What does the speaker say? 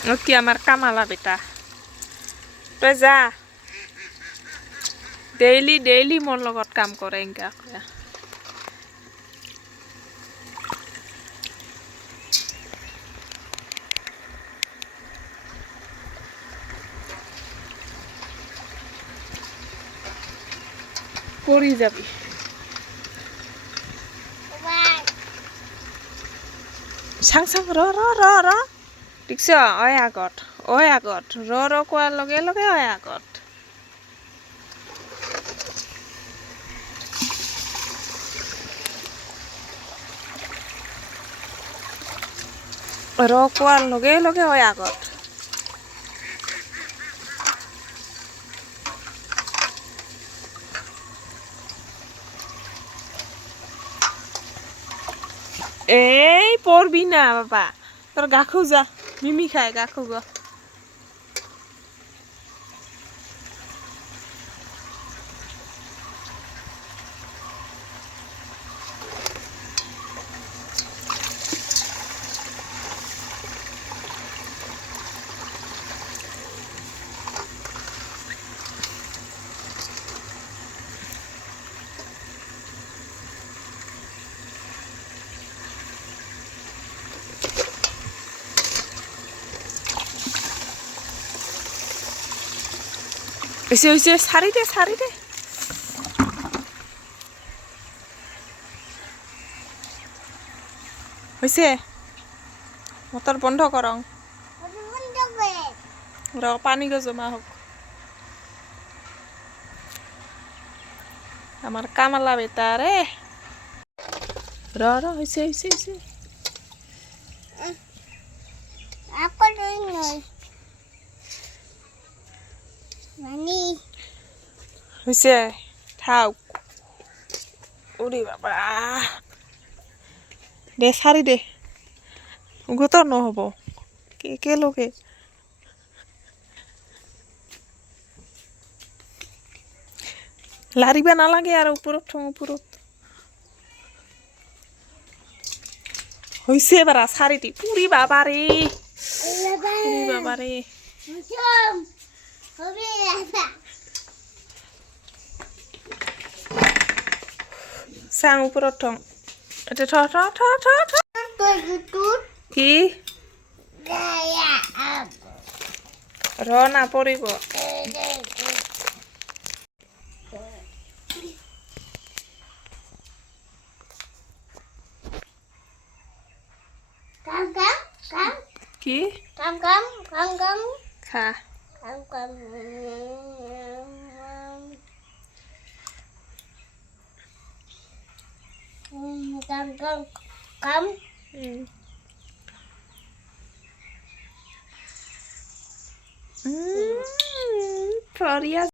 অতি আমাৰ কামালা বেটা তই যা ডেইলি মোৰ লগত কাম কৰে এনেকা কৰে পৰি যাবি চাং চাং ৰ দেখিছ ঐ আগত ৰ কোৱাৰ লগে লগে ঐ আগত ৰ কোৱাৰ লগে লগে ঐ আগত এই পড়বি না বাবা তোর গাখু যা মিমি খায় গাখু গো হইছে সারি দে হইছে মটর বন্ধ করং পানি গো জমা হোক আমার কামালা বেটা রে হইছে হইছে থাক ওরে বাবা দে সারি দে গত নহব কে লোকে লারিবা নালাগে আর উপরত ঠং উপরত হইছে বারা সারি দি পুরি বাবা রে সাং উপরত ঠং এটা কি র না পড়িব কি খা Florian